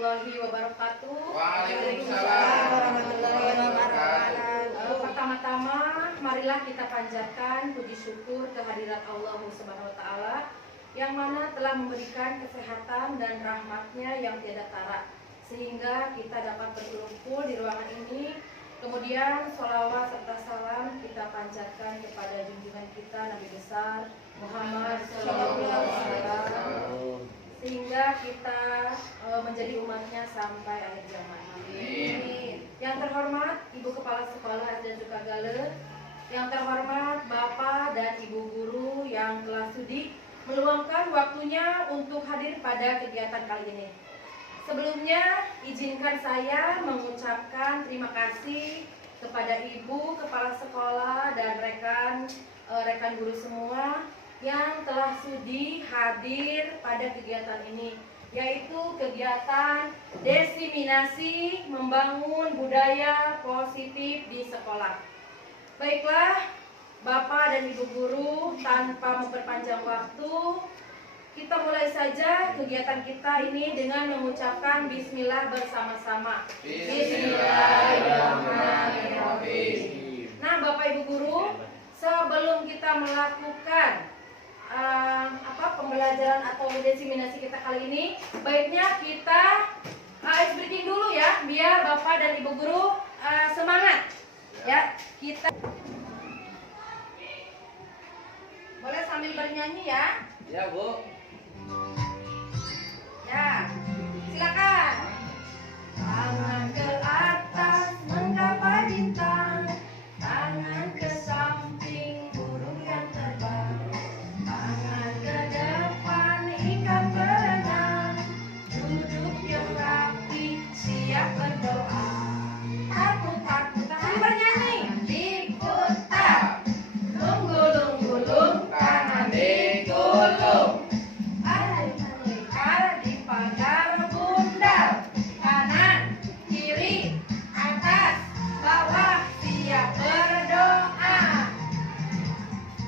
warahmatullahi wabarakatuh. Waalaikumsalam warahmatullahi wabarakatuh. Pertama-tama, marilah kita panjatkan puji syukur kehadirat Allah Subhanahu wa Ta'ala yang mana telah memberikan kesehatan dan rahmatnya yang tiada tara sehingga kita dapat berkumpul di ruangan ini. Kemudian sholawat serta salam kita panjatkan kepada junjungan kita Nabi besar Muhammad Sallallahu Alaihi Wasallam sehingga kita menjadi umatnya sampai akhir zaman. Amin. Yang terhormat Ibu Kepala Sekolah SD Sukagale, yang terhormat Bapak dan Ibu Guru yang telah sudi meluangkan waktunya untuk hadir pada kegiatan kali ini. Sebelumnya, izinkan saya mengucapkan terima kasih kepada Ibu Kepala Sekolah dan rekan guru semua yang telah sudi hadir pada kegiatan ini, yaitu kegiatan diseminasi membangun budaya positif di sekolah. Baiklah, Bapak dan Ibu Guru, tanpa memperpanjang waktu, kita mulai saja kegiatan kita ini dengan mengucapkan bismillah bersama-sama. Bismillahirrahmanirrahim. Nah, Bapak Ibu Guru, sebelum kita melakukan pembelajaran atau diseminasi kita kali ini, baiknya kita ice breaking dulu ya, biar Bapak dan Ibu Guru semangat. Ya, kita boleh sambil bernyanyi ya. Ya, Bu. Ya, silakan. Tangan ke atas menggapai bintang, tangan ke samping burung yang terbang, tangan ke depan ikan berenang, duduk yang rapi siap berdoa. Takut sambil bernyanyi. Dikutak, gulung-gulung, tangan digulung. Di pagar bundar, kanan, kiri, atas, bawah, siap berdoa.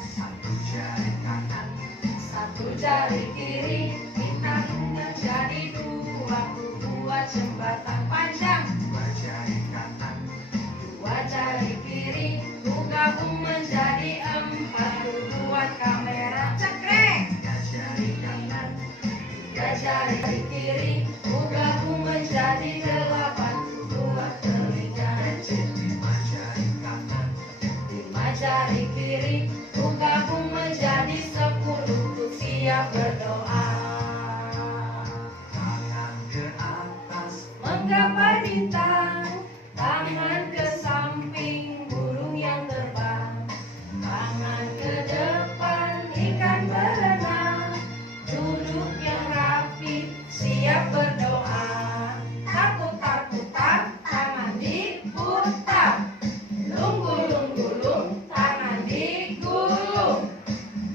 Satu jari kanan, satu jari kiri, kita menjadi dua, buat jembatan panjang. Dua jari kanan, dua jari kiri, gabung menjadi empat, buat kamera cekrek. Tiga jari kanan, tiga jari kiri, gabung menjadi delapan, buat telinga. Lima jari kanan, lima jari kiri, gabung menjadi 10, siap berdoa. Tangan ke atas menggapai bintang, tangan ke samping burung yang terbang, tangan ke depan ikan berenang, duduk yang rapi siap berdoa. Takut-takutan tangan diputar, gulung-gulung tangan digulung,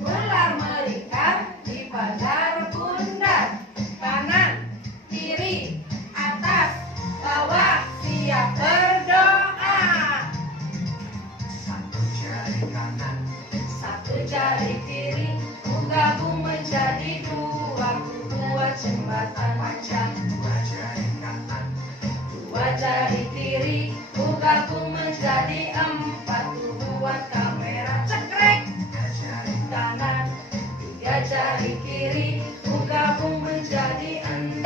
ular melingkar di pagar bundar, kanan, kiri, atas, bawah, siap berdoa. Satu jari kanan, satu jari kiri, gabung menjadi dua, buat jembatan panjang. Dua jari kanan, dua jari kiri, gabung menjadi empat, buat kamera cekrek. Tiga jari kanan, tiga jari kiri, gabung menjadi 6,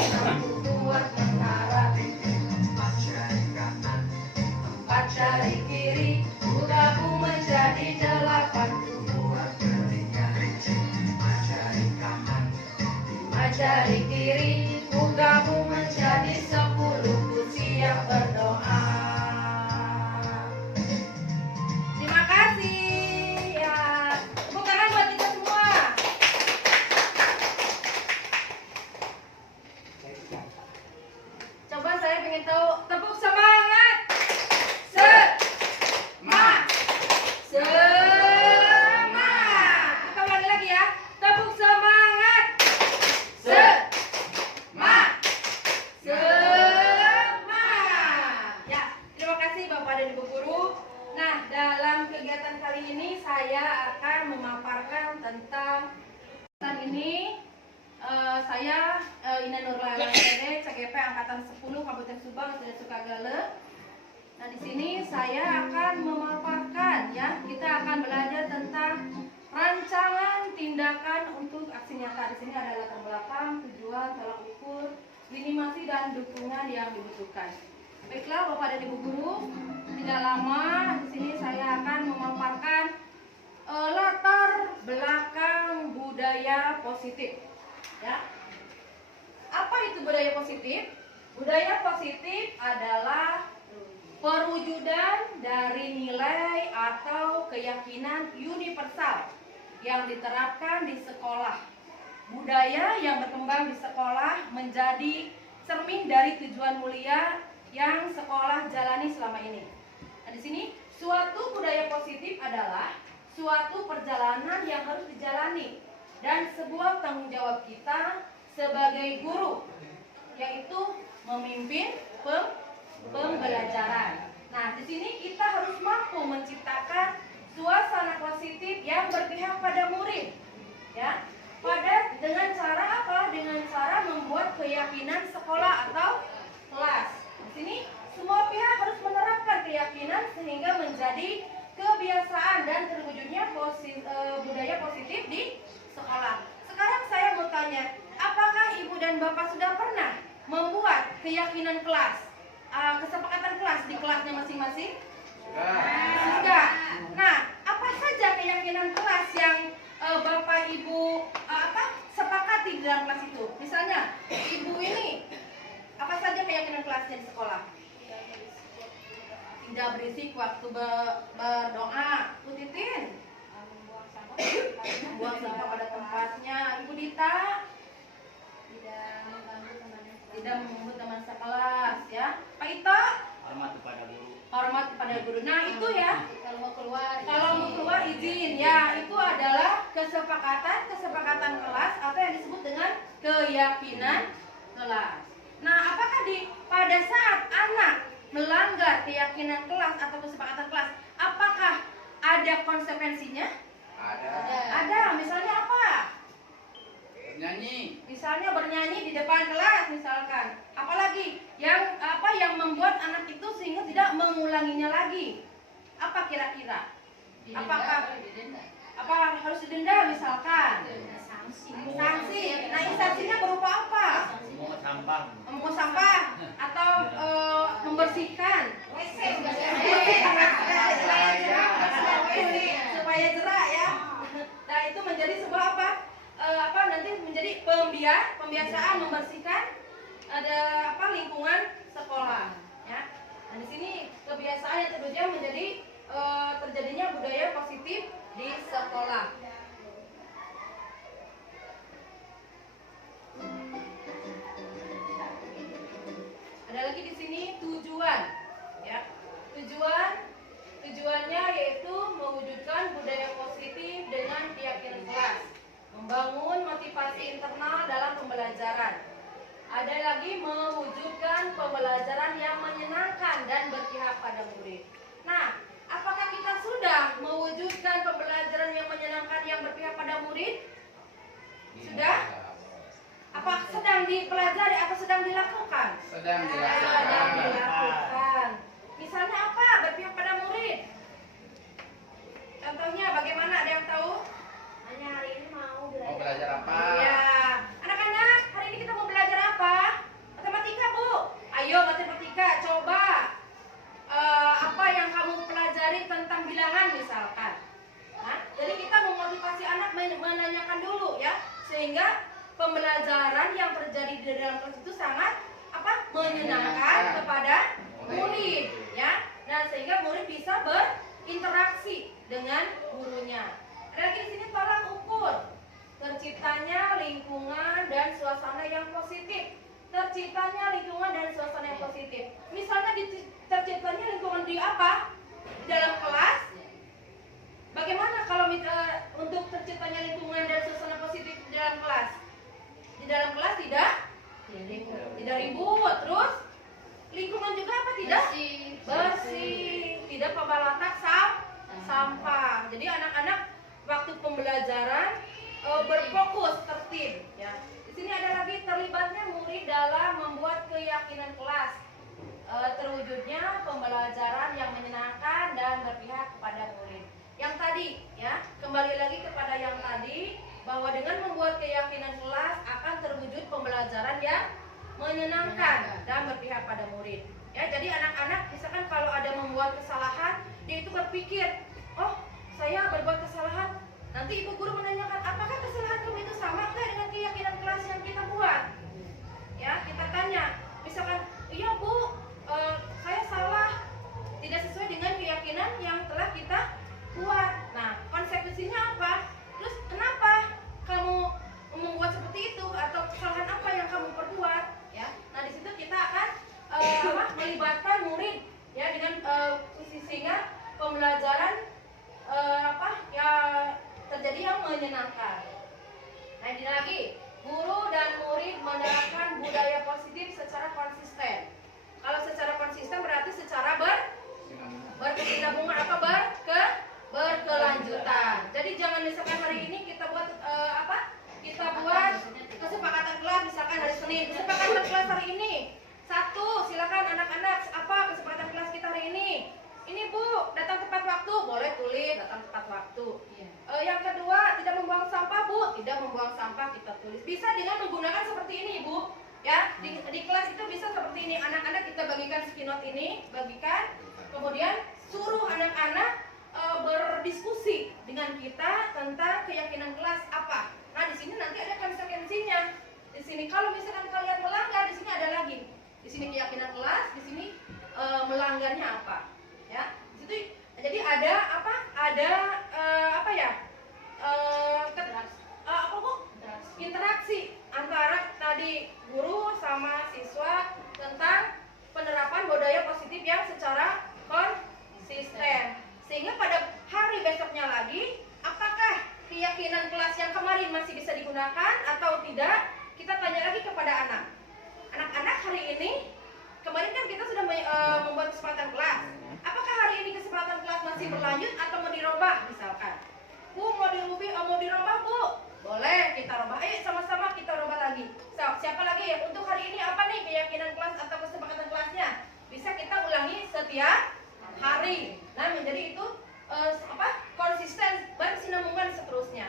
buat menara. Empat jari kanan, empat jari kiri, gabung menjadi 8, buat telinga. Lima jari kanan, lima jari kiri, gabung menjadi 10, siap berdoa. Terima kasih ya. Tepuk tangan buat kita semua. Coba saya pengen tahu tepuk semangat. Semangat. Semangat. Kita ulangi lagi ya. Tepuk semangat. Semangat. Semangat. Ya, terima kasih Bapak dan Ibu Guru. Nah, dalam kegiatan kali ini saya akan memaparkan tentang ini. Saya Ina Nurlala SPD CGP Angkatan Angkatan 10 Kabupaten Subang dan Sukagale. Nah, di sini saya akan memaparkan ya, kita akan belajar tentang rancangan tindakan untuk aksi nyata. Di sini ada latar belakang, tujuan, tolak ukur, lini masa dan dukungan yang dibutuhkan. Baiklah Bapak dan Ibu guru, tidak lama di sini saya akan memaparkan latar belakang budaya positif. Ya. Apa itu budaya positif? Budaya positif adalah perwujudan dari nilai atau keyakinan universal yang diterapkan di sekolah. Budaya yang berkembang di sekolah menjadi cermin dari tujuan mulia yang sekolah jalani selama ini. Nah, di sini suatu budaya positif adalah suatu perjalanan yang harus dijalani dan sebuah tanggung jawab kita sebagai guru, yaitu memimpin pembelajaran. Nah, di sini kita harus mampu menciptakan suasana positif yang berpihak pada murid, ya. Dengan cara apa? Dengan cara membuat keyakinan sekolah atau kelas. Di sini semua pihak harus menerapkan keyakinan sehingga menjadi kebiasaan dan terwujudnya budaya positif di sekolah. Sekarang saya mau tanya, apakah Ibu dan Bapak sudah pernah membuat keyakinan kelas, kesepakatan kelas di kelasnya masing-masing? Sudah. Nah, apa saja keyakinan kelas yang Bapak Ibu sepakati di dalam kelas itu? Misalnya, Ibu ini apa saja keyakinan kelasnya di sekolah? Tidak berisik waktu berdoa. Bu Titin? Buang sampah pada tempatnya. Ibu Dita? Tidak mengganggu teman sekelas, ya. Pak Ito? Hormat kepada guru. Hormat kepada guru. Nah, itu ya. Kalau mau keluar izin. Ya, itu adalah kesepakatan kelas atau yang disebut dengan keyakinan kelas. Nah, apakah pada saat anak melanggar keyakinan kelas atau kesepakatan kelas, apakah ada konsekuensinya? Ada. Misalnya apa? Bernyanyi. Misalnya bernyanyi di depan kelas misalkan. Apalagi yang membuat anak itu sehingga tidak mengulanginya lagi. Apa kira-kira? Apakah harus didenda misalkan? Sanksi. Nah, sanksinya berupa apa? Memungut sampah atau membersihkan supaya jerah ya. Nah, itu menjadi sebuah nanti menjadi pembiasaan membersihkan lingkungan sekolah ya. Nah, di sini kebiasaan yang terwujud menjadi terjadinya budaya positif di sekolah. Ada lagi di sini tujuan, ya. Tujuannya yaitu mewujudkan budaya positif dengan keyakinan kelas, membangun motivasi internal dalam pembelajaran. Ada lagi mewujudkan pembelajaran yang menyenangkan dan berpihak pada murid. Nah, apakah kita sudah mewujudkan pembelajaran yang menyenangkan yang berpihak pada murid? Sudah? Apa sedang dipelajari atau sedang dilakukan? Sedang dilakukan. Misalnya apa? Berpihak pada murid. Contohnya bagaimana? Ada yang tahu? Hanya hari ini mau belajar apa? Ya, anak-anak, hari ini kita mau belajar apa? Matematika, Bu. Ayo matematika, coba apa yang kamu pelajari tentang bilangan misalkan. Nah, jadi kita memotivasi anak menanyakan dulu ya, sehingga pembelajaran yang terjadi di dalam kelas itu sangat menyenangkan kepada murid ya. Nah, sehingga murid bisa berinteraksi dengan gurunya. Ada lagi di sini tolak ukur. Terciptanya lingkungan dan suasana yang positif. Terciptanya lingkungan dan suasana yang positif. Misalnya terciptanya lingkungan di apa? Di dalam kelas. Bagaimana kalau untuk terciptanya lingkungan dan suasana positif di dalam kelas? Di dalam kelas tidak ribut. Terus lingkungan juga apa? Tidak bersih. Tidak pembalatak sampah. Jadi anak-anak waktu pembelajaran berfokus tertib ya. Di Di sini ada lagi terlibatnya murid dalam membuat keyakinan kelas. Terwujudnya pembelajaran yang menyenangkan dan berpihak kepada murid. Yang tadi ya, kembali lagi kepada yang tadi bahwa dengan membuat keyakinan kelas akan terwujud pembelajaran yang menyenangkan dan berpihak pada murid. Ya, jadi anak-anak misalkan kalau ada membuat kesalahan, dia itu berpikir, oh saya berbuat kesalahan. Nanti ibu guru menanyakan, apakah kesalahan kamu itu sama enggak dengan keyakinan kelas yang kita buat? Ya, kita tanya, misalkan, iya bu, saya salah, tidak sesuai dengan keyakinan yang telah kita buat. Nah, konsekuensinya apa? Terus kenapa kamu membuat seperti itu atau kesalahan apa yang kamu perbuat? Ya, nah di situ kita akan melibatkan murid ya dengan sehingga pembelajaran ya terjadi yang menyenangkan. Nah ini lagi, guru dan murid menerapkan budaya positif secara konsisten. Kalau secara konsisten berarti secara berkesinambungan berkelanjutan. Jadi jangan misalkan hari ini kita buat kita buat kesepakatan kelas misalkan hari Senin, kesepakatan kelas hari ini. Satu, silakan anak-anak, apa kesepakatan kelas kita hari ini? Ini bu, datang tepat waktu, boleh tulis datang tepat waktu. Yang kedua, tidak membuang sampah bu, tidak membuang sampah kita tulis. Bisa dengan menggunakan seperti ini ibu, ya di kelas itu bisa seperti ini. Anak-anak kita bagikan sticky note ini, bagikan, kemudian suruh anak-anak berdiskusi dengan kita tentang keyakinan kelas apa. Nah di sini nanti ada konsekuensinya. Di sini kalau misalkan kalian melanggar, di sini ada lagi. Di sini keyakinan kelas, di sini melanggarnya apa? Ya, di situ jadi ada apa? Ada interaksi antara tadi guru sama siswa tentang penerapan budaya positif yang secara konsisten. Sehingga pada hari besoknya lagi, apakah keyakinan kelas yang kemarin masih bisa digunakan atau tidak? Kita tanya lagi kepada anak. Anak-anak hari ini, kemarin kan kita sudah membuat kesepakatan kelas. Apakah hari ini kesepakatan kelas masih berlanjut atau mau dirubah misalkan? Bu, mau dirubah bu? Boleh, kita rubah. Ayo sama-sama kita rubah lagi. Siapa lagi ya? Untuk hari ini apa nih keyakinan kelas atau kesepakatan kelasnya? Bisa kita ulangi setiap hari. Nah, menjadi itu konsisten, berkesinambungan seterusnya.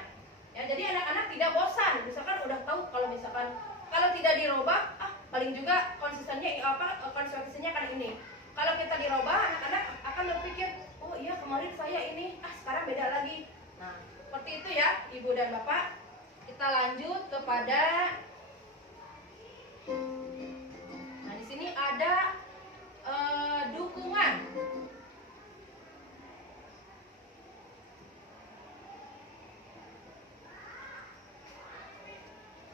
Ya, jadi anak-anak tidak bosan. Misalkan udah tahu kalau tidak dirubah, paling juga konsekuensinya kan ini. Kalau kita dirubah, anak-anak akan berpikir, oh iya kemarin saya ini, sekarang beda lagi. Nah, seperti itu ya, Ibu dan Bapak. Kita lanjut kepada, nah di sini ada dukungan.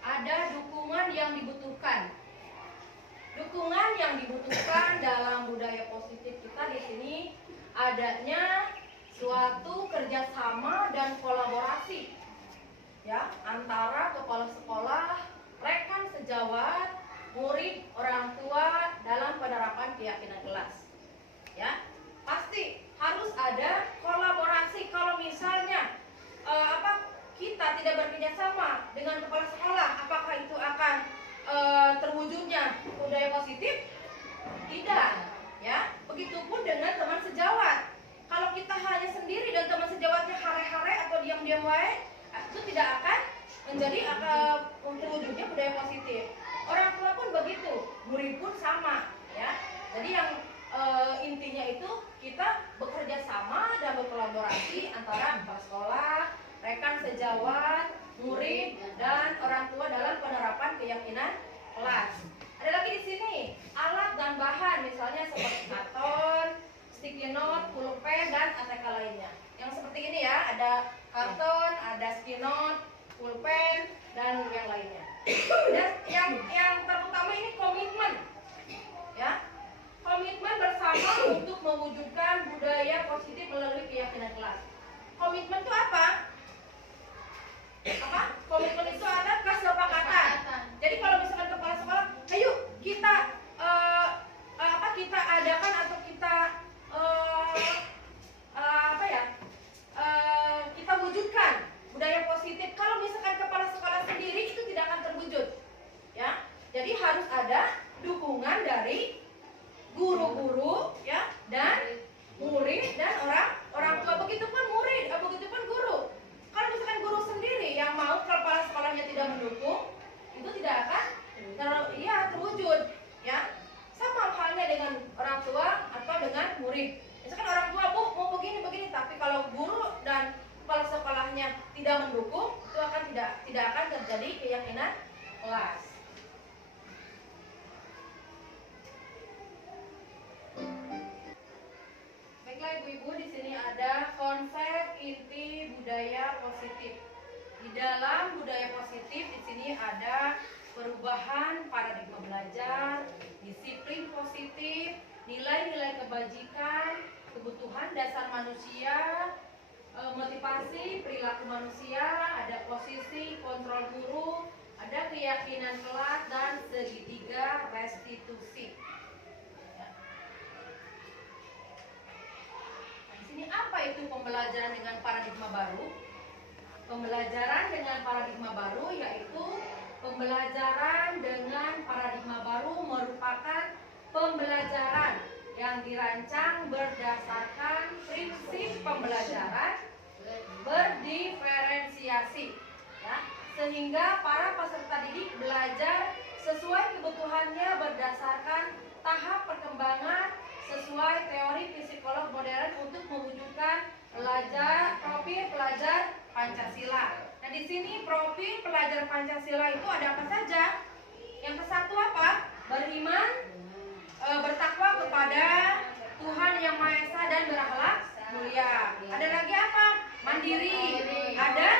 Ada dukungan yang dibutuhkan. Dukungan yang dibutuhkan dalam budaya positif kita di sini adanya suatu kerjasama dan kolaborasi ya antara kepala sekolah, rekan sejawat, murid, orang tua dalam penerapan keyakinan kelas. Ya, pasti harus ada kolaborasi. Kalau misalnya kita tidak bekerja sama dengan kepala sekolah, apakah itu akan terwujudnya budaya positif? Tidak, ya. Begitupun dengan teman sejawat. Kalau kita hanya sendiri dan teman sejawatnya hare-hare atau diam-diam wae, itu tidak akan menjadi terwujudnya budaya positif. Orang tua pun begitu, murid pun sama, ya. Jadi yang intinya itu kita bekerja sama dan berkolaborasi antara kepala sekolah, rekan sejawat, murid, dan orang tua dalam penerapan keyakinan kelas. Ada lagi di sini alat dan bahan, misalnya seperti karton, sticky note, pulpen, dan ATK lainnya. Yang seperti ini ya, ada karton, ada sticky note, pulpen, dan yang lainnya. Dan yang terutama ini komitmen, ya, komitmen bersama untuk mewujudkan budaya positif melalui keyakinan kelas. Komitmen itu apa? Komitmen itu ada kesepakatan. Jadi kalau misalkan kepala sekolah, ayo kita kita adakan atau kita kita wujudkan budaya positif. Kalau misalkan kepala sekolah sendiri itu tidak akan terwujud. Ibu-ibu, di sini ada konsep inti budaya positif. Di dalam budaya positif di sini ada perubahan paradigma belajar, disiplin positif, nilai-nilai kebajikan, kebutuhan dasar manusia, motivasi perilaku manusia, ada posisi kontrol guru, ada keyakinan kelas dan segitiga restitusi. Nah, di sini apa itu pembelajaran dengan paradigma baru? Pembelajaran dengan paradigma baru yaitu pembelajaran dengan paradigma baru merupakan pembelajaran yang dirancang berdasarkan prinsip pembelajaran berdiferensiasi, ya, sehingga para peserta didik belajar sesuai kebutuhannya berdasarkan tahap perkembangan sesuai teori psikolog modern untuk mewujudkan profil pelajar Pancasila. Nah, di sini profil pelajar Pancasila itu ada apa saja? Yang kesatu apa? Beriman, bertakwa kepada Tuhan Yang Maha Esa dan berakhlak mulia. Ada lagi apa? Mandiri. Ada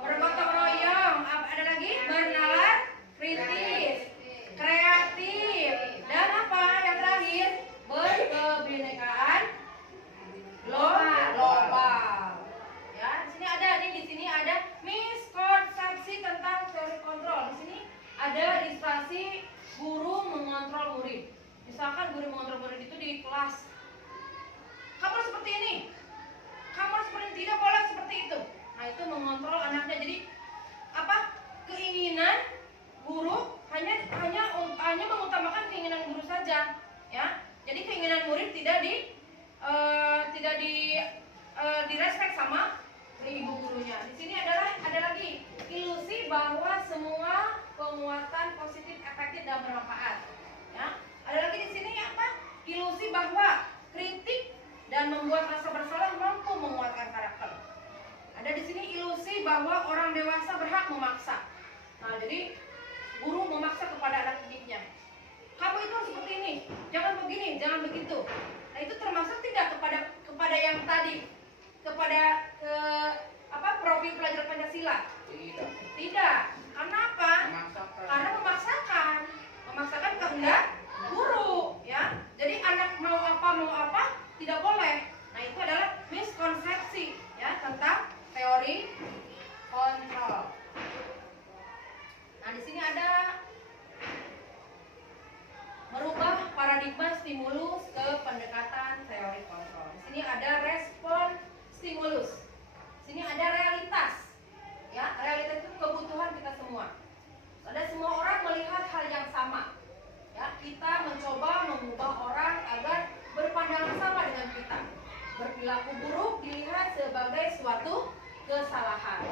bergotong royong. Ada lagi bernalar kritis, kreatif, dan apa? Yang terakhir berkebinekaan global. Ya, di sini ada miskonsepsi tentang teori kontrol. Di sini ada ilustrasi guru mengontrol murid. Misalkan guru mengontrol murid itu di kelas, kamu harus seperti ini, kamu harus seperti ini, tidak boleh seperti itu. Nah, itu mengontrol anaknya. Jadi apa? Keinginan guru hanya mengutamakan keinginan guru saja, ya. Jadi keinginan murid tidak direspek sama ibu gurunya. Di sini ada lagi ilusi bahwa semua penguatan positif, efektif dan bermanfaat. Ya. Ada lagi di sini apa? Ilusi bahwa kritik dan membuat rasa bersalah mampu menguatkan karakter. Ada di sini ilusi bahwa orang dewasa berhak memaksa. Nah, jadi guru memaksa kepada anak didiknya. Kamu itu harus seperti ini, jangan begini, jangan begitu. Nah, itu termasuk tidak kepada yang tadi, kepada profil pelajar Pancasila? Tidak. Karena apa? Karena memaksakan kehendak guru, ya. Jadi anak mau apa tidak boleh. Nah, itu adalah miskonsepsi, ya, tentang teori kontrol. Nah, di sini ada merubah paradigma stimulus ke pendekatan teori kontrol. Di sini ada respon stimulus. Di sini ada realitas. Ya, realitas itu kebutuhan kita semua. Ada semua orang melihat hal yang sama. Ya, kita mencoba mengubah orang agar berpandangan sama dengan kita. Berperilaku buruk dilihat sebagai suatu kesalahan.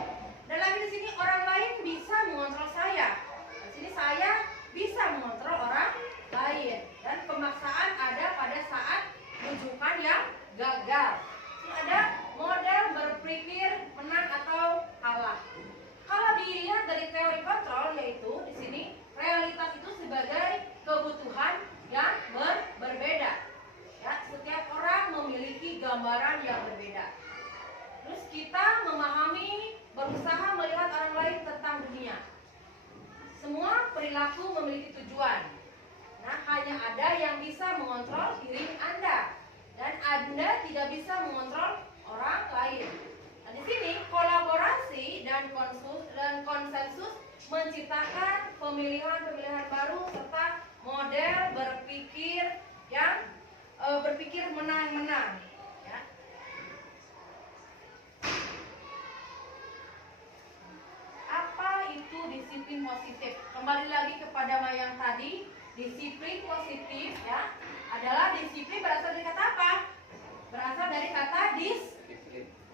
Dan lagi di sini orang lain bisa mengontrol saya. Di sini saya bisa mengontrol orang lain. Dan pemaksaan ada pada saat rujukan yang gagal. Ini ada model berpikir menang atau kalah. Kalau dilihat dari teori kontrol, yaitu di sini realitas itu sebagai kebutuhan yang berbeda. Ya, setiap orang memiliki gambaran yang berbeda. Terus kita memahami, berusaha melihat orang lain tentang dunia. Semua perilaku memiliki tujuan. Nah, hanya ada yang bisa mengontrol diri Anda, dan Anda tidak bisa mengontrol orang lain. Nah, di sini kolaborasi dan konsensus menciptakan pemilihan baru serta model berpikir yang berpikir menang-menang. Ya. Apa itu disiplin positif? Kembali lagi kepada yang tadi, disiplin positif, ya, adalah disiplin berasal dari kata apa? Berasal dari kata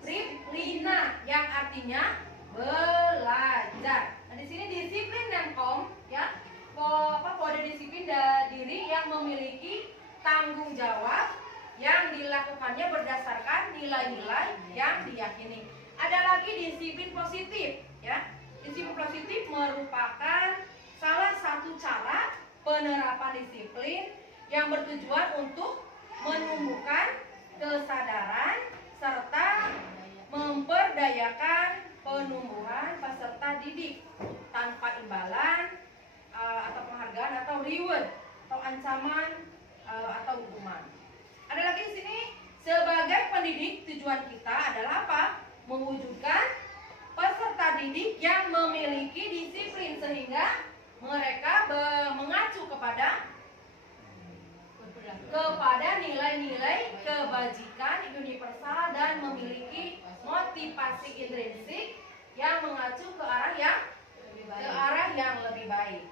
disiplina yang artinya belajar. Nah, di sini disiplin Nemkom, ya, kode disiplin diri yang memiliki tanggung jawab yang dilakukannya berdasarkan nilai-nilai yang diyakini. Ada lagi disiplin positif, ya. Disiplin positif merupakan salah satu cara penerapan disiplin yang bertujuan untuk menumbuhkan kesadaran, serta memperdayakan penumbuhan peserta didik tanpa imbalan atau penghargaan atau reward atau ancaman atau hukuman. Ada lagi di sini, sebagai pendidik tujuan kita adalah apa? Mewujudkan peserta didik yang memiliki disiplin sehingga mereka mengacu kepada nilai-nilai kebajikan universal dan memiliki motivasi intrinsik yang mengacu ke arah yang lebih baik.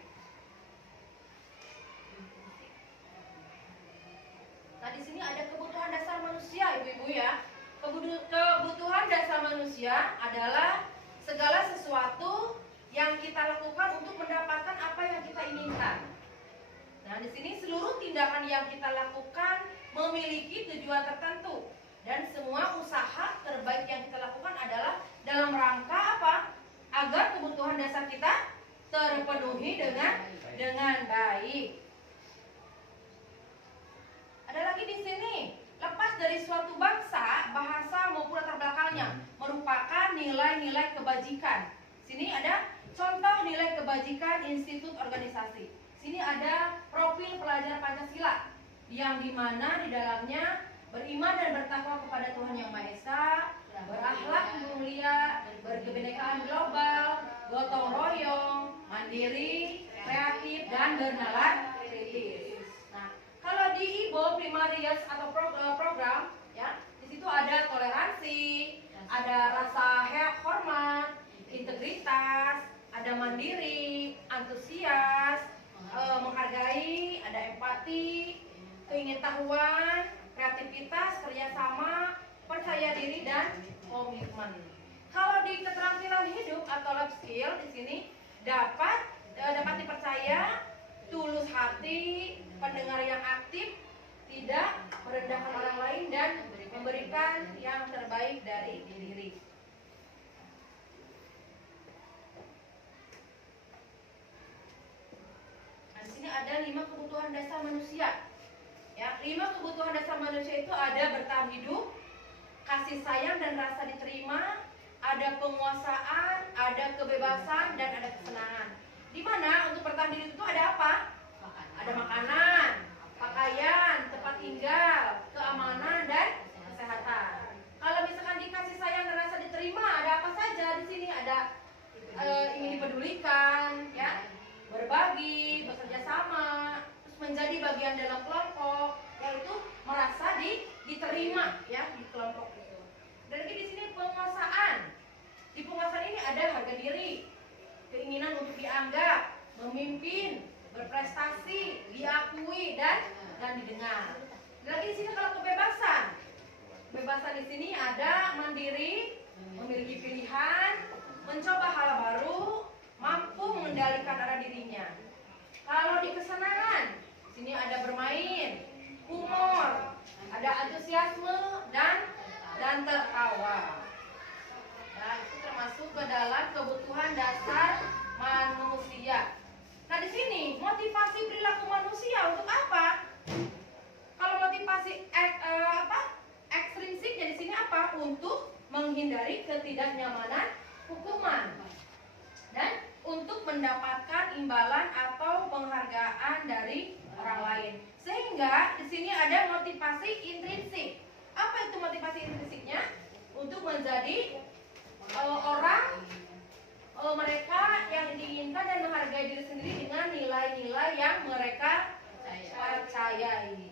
Nah, di sini ada kebutuhan dasar manusia, ibu-ibu ya. Kebutuhan dasar manusia adalah segala sesuatu yang kita lakukan untuk mendapatkan apa yang kita inginkan. Nah, di sini seluruh tindakan yang kita lakukan memiliki tujuan tertentu dan semua usaha terbaik yang kita lakukan adalah dalam rangka apa? Agar kebutuhan dasar kita terpenuhi dengan baik. Ada lagi di sini, lepas dari suatu bangsa, bahasa maupun latar belakangnya merupakan nilai-nilai kebajikan. Sini ada contoh nilai kebajikan institut organisasi. Sini ada profil pelajar Pancasila yang dimana di dalamnya beriman dan bertakwa kepada Tuhan Yang Maha Esa, berakhlak mulia, berkebinekaan global, gotong royong, mandiri, kreatif, dan bernalar kritis. Nah, kalau di IBO Primarius atau program, ya, di situ ada toleransi, ada rasa hormat, integritas, ada mandiri, antusias, menghargai, ada empati, keingintahuan, kreativitas, kerjasama, percaya diri, dan komitmen. Kalau di keterampilan hidup atau life skill di sini dapat dipercaya, tulus hati, pendengar yang aktif, tidak merendahkan orang lain, dan memberikan yang terbaik dari diri. Nah, di sini ada 5 kebutuhan dasar manusia. Ya, 5 kebutuhan dasar manusia itu ada bertahan hidup, kasih sayang dan rasa diterima, ada penguasaan, ada kebebasan, dan ada kesenangan. Di mana untuk bertahan hidup itu ada apa? Ada makanan, pakaian, tempat tinggal, keamanan, dan kesehatan. Kalau misalkan dikasih sayang dan rasa diterima, ada apa saja di sini? Ada ingin dipedulikan, ya, berbagi, bekerja sama, terus menjadi bagian dalam kelompok, yaitu merasa diterima, ya, di kelompok itu. Dan lagi di sini penguasaan. Di penguasaan ini ada harga diri, keinginan untuk dianggap, memimpin, berprestasi, diakui, dan didengar. Dan lagi di sini kalau kebebasan. Kebebasan di sini ada mandiri, memiliki pilihan, mencoba hal baru, mampu mengendalikan arah dirinya. Kalau di kesenangan, sini ada bermain, humor, ada antusiasme, dan tertawa. Nah, itu termasuk ke dalam kebutuhan dasar manusia. Nah, di sini motivasi perilaku manusia untuk apa? Kalau motivasi ekstrinsiknya di sini apa? Untuk menghindari ketidaknyamanan hukuman dan untuk mendapatkan imbalan atau penghargaan dari orang lain. Sehingga di sini ada motivasi intrinsik. Apa itu motivasi intrinsiknya? Untuk menjadi orang mereka yang diinginkan dan menghargai diri sendiri dengan nilai-nilai yang mereka percayai.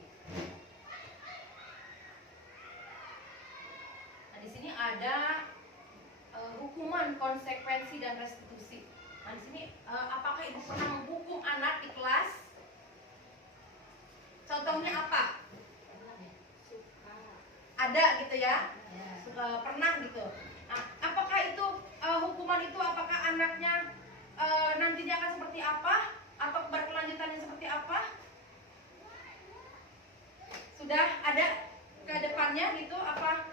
Nah, di sini ada hukuman, konsekuensi, dan restitusi. Nah, di sini apakah ibu pernah menghukum anak di kelas? Contohnya apa? Ada gitu ya? Pernah gitu. Nah, apakah itu hukuman itu apakah anaknya nantinya akan seperti apa atau berkelanjutannya seperti apa? Sudah ada ke depannya gitu apa?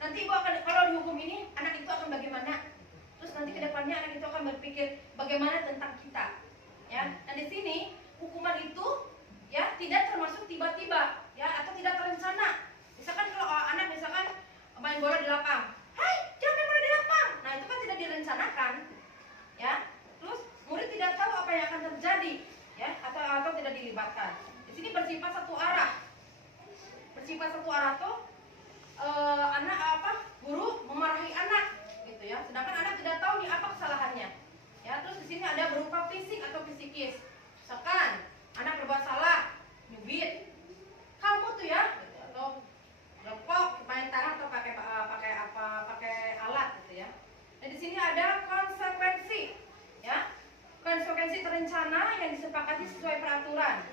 Nanti ibu akan, kalau dihukum ini anak itu akan bagaimana? Terus nanti ke depannya anak itu akan berpikir bagaimana tentang kita, ya. Dan di sini hukuman itu ya tidak termasuk tiba-tiba, ya, atau tidak terencana. sini bersifat satu arah. Bersifat satu arah tuh guru memarahi anak gitu ya. Sedangkan anak tidak tahu nih apa kesalahannya. Ya, terus di sini ada berupa fisik atau fisikis. Misalkan anak berbuat salah, nyubit. Kamu tuh ya, gitu, atau lepok, main tangan atau pakai alat gitu ya. Nah, di sini ada konsekuensi, ya. Konsekuensi terencana yang disepakati sesuai peraturan.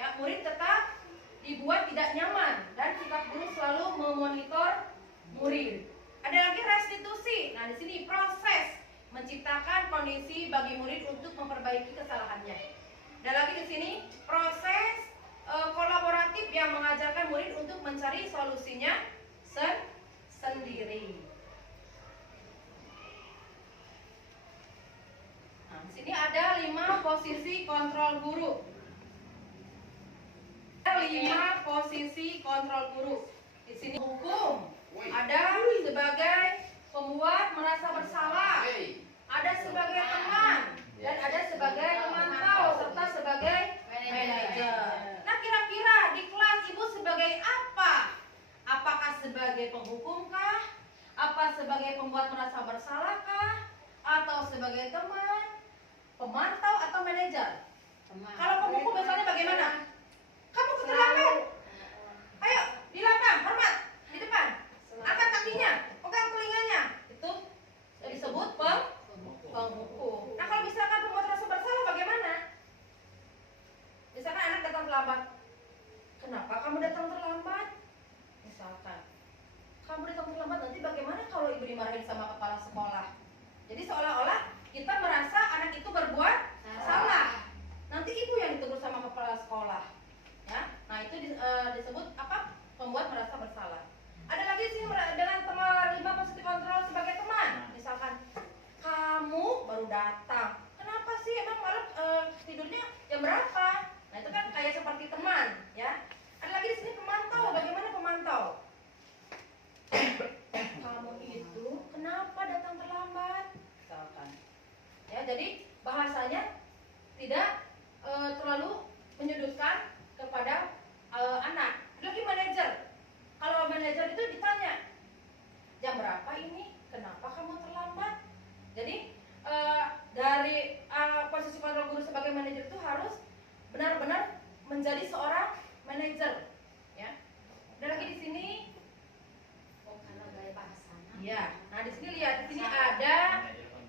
Ya, murid tetap dibuat tidak nyaman dan sikap guru selalu memonitor murid. Ada lagi restitusi. Nah, di sini proses menciptakan kondisi bagi murid untuk memperbaiki kesalahannya. Ada lagi di sini proses kolaboratif yang mengajarkan murid untuk mencari solusinya sendiri. Nah, di sini ada 5 posisi kontrol guru. Ada 5 posisi kontrol guru. Di sini hukum. Ada sebagai pembuat merasa bersalah, ada sebagai teman, dan ada sebagai pemantau serta sebagai manajer. Nah, kira-kira di kelas ibu sebagai apa? Apakah sebagai penghukumkah? Apa sebagai pembuat merasa bersalahkah? Atau sebagai teman, pemantau atau manajer? Kalau penghukum misalnya bagaimana? Kamu keterlambat. Ayo, di belakang, hormat, di depan. Angkat kakinya, pegang telinganya. Itu disebut penghukum. Nah, kalau misalkan pembuat rasa bersalah bagaimana? Misalkan anak datang terlambat. Kenapa kamu datang terlambat? Misalkan kamu datang terlambat, nanti bagaimana kalau ibu dimarahin sama kepala sekolah? Jadi seolah-olah kita merasa anak itu berbuat salah. Nanti ibu yang ditegur sama kepala sekolah. Ya, nah itu disebut apa? Pembuat merasa bersalah. Ada lagi sih dengan teman 5 positif kontrol sebagai teman. Misalkan kamu baru datang, kenapa sih emang malam tidurnya jam berapa? Nah itu kan kayak seperti teman, ya. Ada lagi di sini pemantau. Bagaimana pemantau? Kamu itu kenapa datang terlambat? Misalkan. Ya, jadi bahasanya tidak terlalu menyudutkan kepada anak. Lagi manajer. Kalau manajer itu ditanya, jam berapa ini? Kenapa kamu terlambat? Jadi dari posisi kontrol guru sebagai manajer itu harus benar-benar menjadi seorang manajer. Ya. Ada lagi di sini. Oh, karena gaya bahasanya. Ya. Nah di sini lihat, di sini ada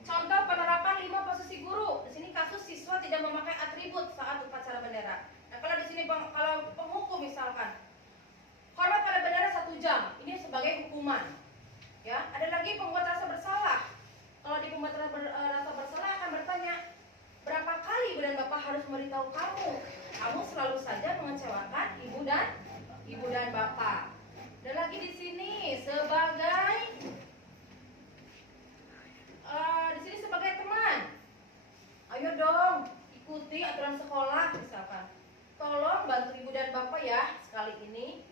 contoh penerapan 5 posisi guru. Di sini kasus siswa tidak memakai atribut saat upacara bendera. Nah kalau di sini kalau penghukum misalkan hormat pada bendera 1 jam, ini sebagai hukuman. Ya, ada lagi pembuat rasa bersalah. Kalau di pembuat rasa bersalah akan bertanya, berapa kali ibu dan bapak harus memberitahu kamu? Kamu selalu saja mengecewakan ibu dan bapak. Ada lagi di sini sebagai sebagai teman. Ayo dong, ikuti aturan sekolah misalkan. Tolong bantu ibu dan bapak ya sekali ini.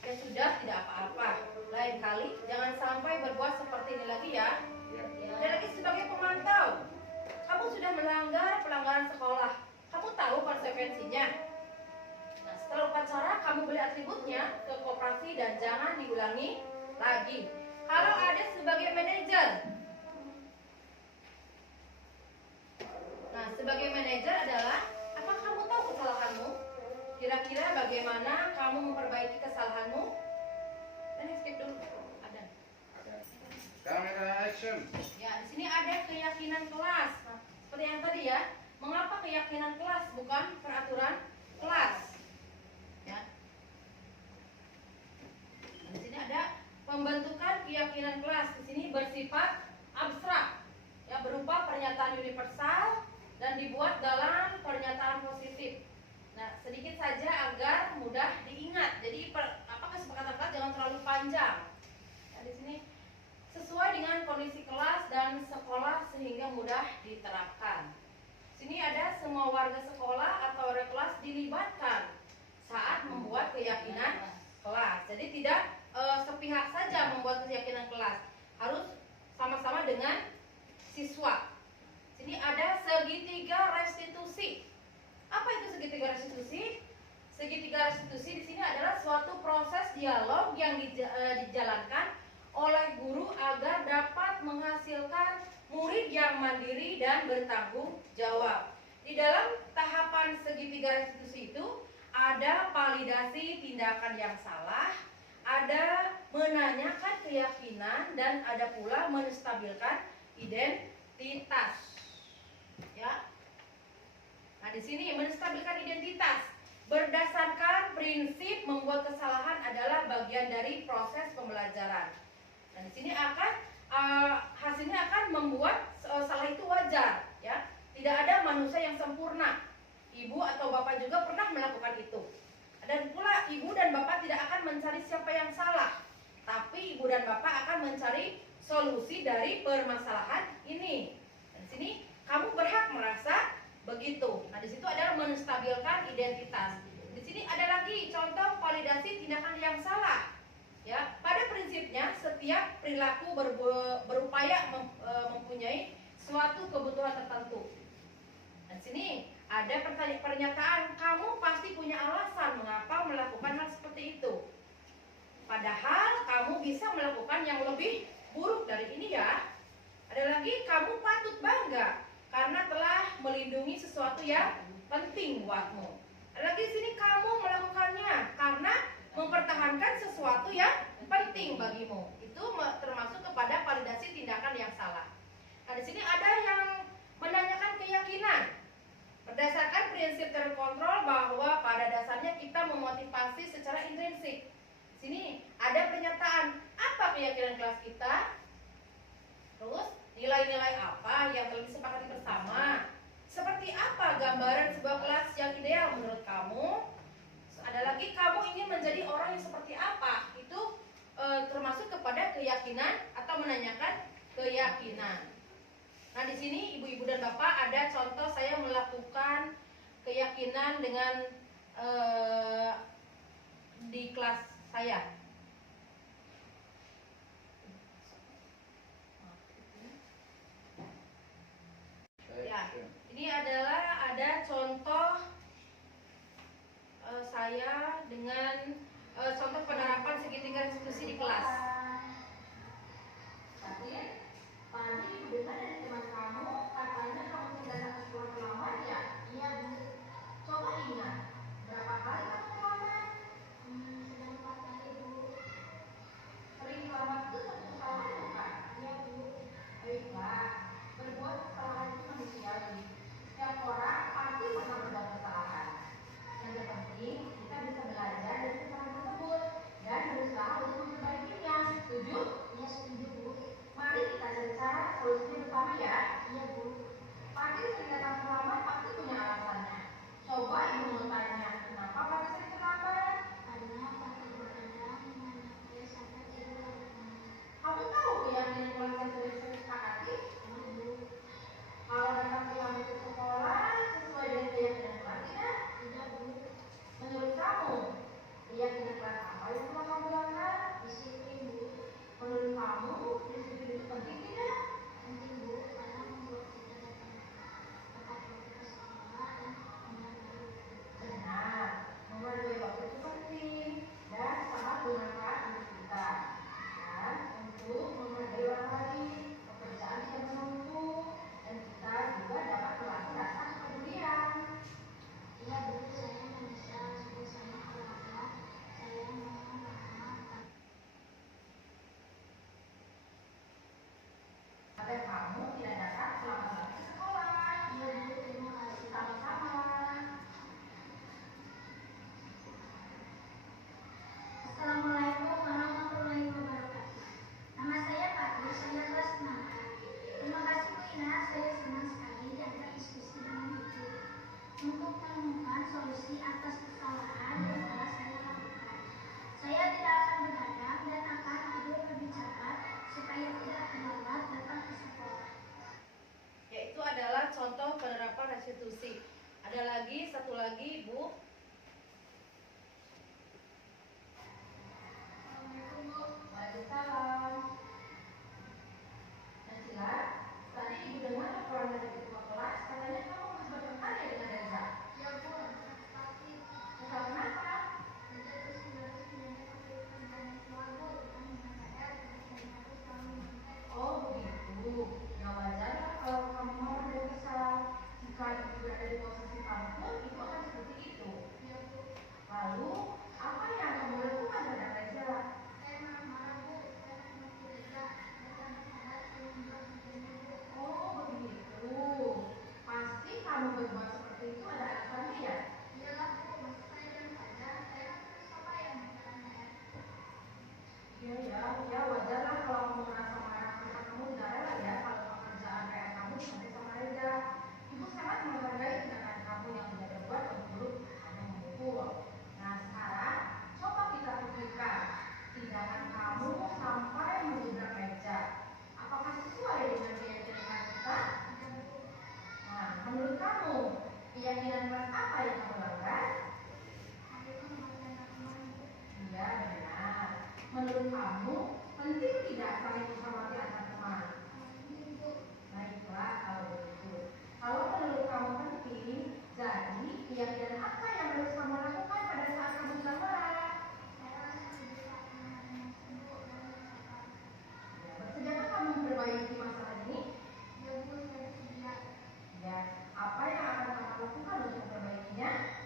Ya sudah, tidak apa-apa. Lain kali jangan sampai berbuat seperti ini lagi ya. Dan lagi sebagai pemantau, kamu sudah melanggar pelanggaran sekolah. Kamu tahu konsekuensinya. Nah, setelah upacara kamu beli atributnya ke koperasi dan jangan diulangi lagi. Kalau ada sebagai manajer. Nah, sebagai manajer adalah apa kamu tahu kesalahanmu? Kira-kira bagaimana kamu memperbaiki kesalahanmu? Ini skip dulu. Ada. Kamera action. Ya, di sini ada keyakinan kelas. Nah, seperti yang tadi ya. Mengapa keyakinan kelas bukan peraturan kelas? Ya. Nah, di sini ada pembentukan keyakinan kelas. Di sini bersifat abstrak. Ya, berupa pernyataan universal dan dibuat dalam pernyataan positif. Nah, sedikit saja agar mudah diingat. Jadi kesepakatan kelas jangan terlalu panjang. Nah, di sini sesuai dengan kondisi kelas dan sekolah sehingga mudah diterapkan. Sini ada semua warga sekolah atau warga kelas dilibatkan saat membuat keyakinan kelas. Jadi tidak sepihak saja membuat keyakinan kelas, harus sama-sama dengan siswa. Sini ada segitiga restitusi. Apa itu segitiga restitusi? institusi di sini adalah suatu proses dialog yang dijalankan oleh guru agar dapat menghasilkan murid yang mandiri dan bertanggung jawab. Di dalam tahapan segitiga restitusi itu ada validasi tindakan yang salah, ada menanyakan keyakinan, dan ada pula menstabilkan identitas. Ya. Nah, di sini menstabilkan identitas berdasarkan prinsip membuat kesalahan adalah bagian dari proses pembelajaran. Dan di sini hasilnya akan membuat salah itu wajar, ya. Tidak ada manusia yang sempurna. Ibu atau bapak juga pernah melakukan itu. Dan pula ibu dan bapak tidak akan mencari siapa yang salah, tapi ibu dan bapak akan mencari solusi dari permasalahan ini. Dan di sini kamu berhak merasa begitu. Nah, di situ adalah menstabilkan identitas. Di sini ada lagi contoh validasi tindakan yang salah. Ya, pada prinsipnya setiap perilaku berupaya mempunyai suatu kebutuhan tertentu. Dan di sini ada pernyataan, kamu pasti punya alasan mengapa melakukan hal seperti itu. Padahal kamu bisa melakukan yang lebih buruk dari ini ya. Ada lagi, kamu patut bangga karena telah melindungi sesuatu yang penting buatmu. Ada lagi di sini, kamu melakukannya karena mempertahankan sesuatu yang penting bagimu. Itu termasuk kepada validasi tindakan yang salah. Nah, di sini ada yang menanyakan keyakinan. Berdasarkan prinsip terkontrol bahwa pada dasarnya kita memotivasi secara intrinsik. Di sini ada pernyataan, apa keyakinan kelas kita? Terus nilai-nilai apa yang telah disepakati bersama? Seperti apa gambaran sebuah kelas yang ideal menurut kamu? Ada lagi, kamu ingin menjadi orang yang seperti apa? Itu termasuk kepada keyakinan atau menanyakan keyakinan. Nah, di sini ibu-ibu dan bapak ada contoh saya melakukan keyakinan dengan di kelas saya. Ya, ini adalah ada contoh saya dengan contoh penerapan segitiga restitusi di kelas. Tapi tadi dengar dari teman kamu katanya kamu tidak akan keluar lamar ya? Iya Bu. Coba ingat berapa kali kamu lamar? Sudah 4 kali Bu. Sering lamar itu satu kesalahan bukan? Iya Bu. Baiklah, berbuat kesalahan itu manusiawi. Setiap orang pasti pernah berbuat kesalahan. Yang terpenting kita bisa belajar dari kesalahan tersebut dan berusaha untuk memperbaikinya. menurut kamu penting tidak saling menghormati antar teman? Baiklah kalau begitu. Kalau menurut kamu penting, jadi keyakinan apa yang harus kamu lakukan pada saat kamu sedang marah? Ya, bersediakah kamu memperbaiki masalah ini? Ya, apa yang akan kamu lakukan untuk memperbaikinya?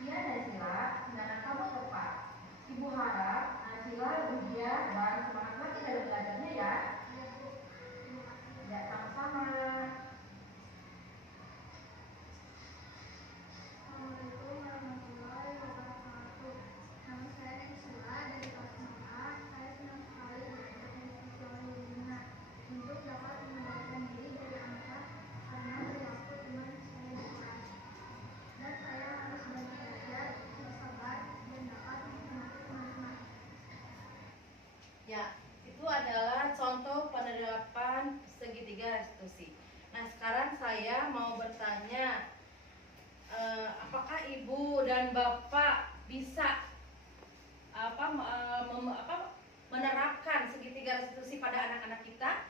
Iya Nazila, tindakan kamu tepat. Ibu harap Nazila lebih giat dan semangat lagi dalam belajarnya ya. Ya, sama-sama. Assalamualaikum warahmatullahi wabarakatuh. Nama saya Nisla dari kelas 6A. Saya senang sekali belajar teknik visual hubungan untuk dapat mengendalikan diri dari amarah karena perilaku teman saya di kelas. Dan saya harus banyak belajar, bersabar, dan dapat menikmati teman-teman. Ya, itu adalah contoh penerapan segitiga restitusi. Nah, sekarang saya mau bertanya, apakah ibu dan bapak bisa menerapkan segitiga restitusi pada anak-anak kita?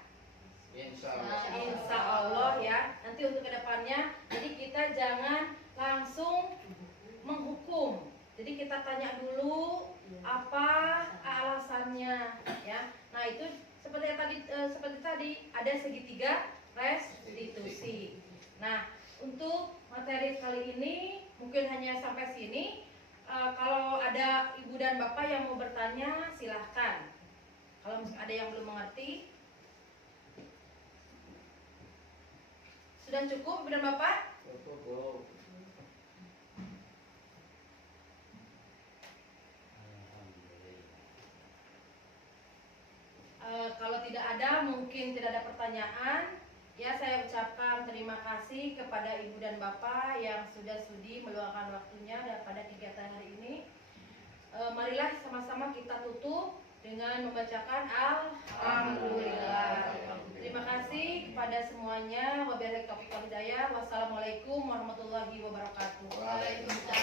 Insya Allah. Insya Allah ya. Nanti untuk kedepannya, jadi kita jangan langsung menghukum. Jadi kita tanya dulu apa alasannya, ya. Nah itu seperti tadi ada segitiga restitusi. Nah untuk materi kali ini mungkin hanya sampai sini. Kalau ada ibu dan bapak yang mau bertanya silahkan. Kalau ada yang belum mengerti, sudah cukup ibu dan bapak? Cukup. Kalau tidak ada, mungkin tidak ada pertanyaan. Ya, saya ucapkan terima kasih kepada ibu dan bapak yang sudah sudi meluangkan waktunya pada kegiatan hari ini. Marilah sama-sama kita tutup dengan membacakan Alhamdulillah. Terima kasih kepada semuanya. Wabillahi taufiq wal hidayah. Wassalamualaikum warahmatullahi wabarakatuh. Waalaikumsalam.